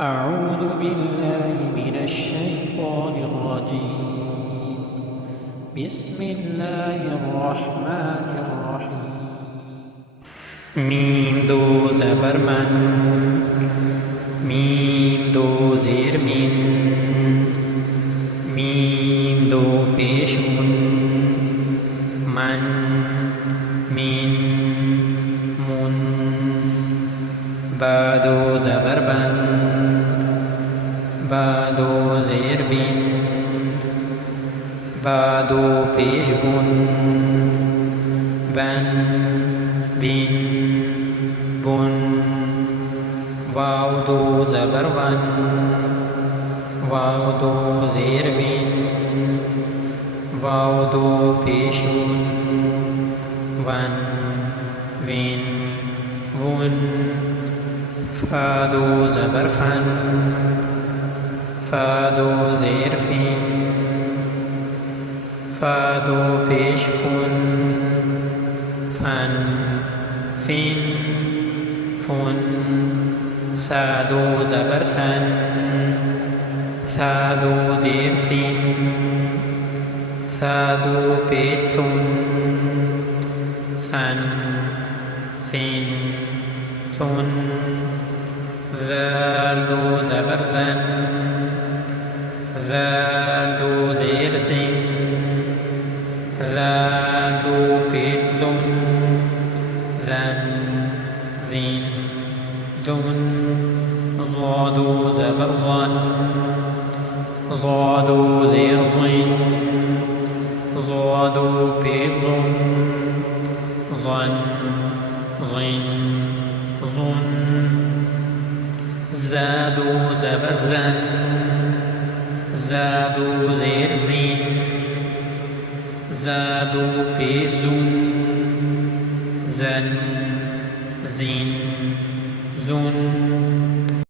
أعوذ بالله من الشيطان الرجيم. بسم الله الرحمن الرحيم. ميم دو زبر من، ميم دو زیر من، ميم دو پیش من، من من. با دو زبر بن، با دو زیر بین، با دو پیش بن، بن بین بن. واو دو زبر ون، واو دو زیر بین، واو دو پیش ون، وین ون. فا دو زبر فن، فا دو زیر فین، فا دو پیش فن، فن فین فن. سا دو زبر سن، سا دو زیر سین، سا دو پیش سن، سن سین سن. ذال دو زبر زن، ذال دو زیر سین، ذال دو پیش زن، زن زین زن. ضاد دو زبر ظن، ضاد دو زیر ظن، ضاد دو پیش ظن، ظن ظن ظن. زا دو زبر زن، زا دو زیر زین، زا دو پیش زن، زن زین زن.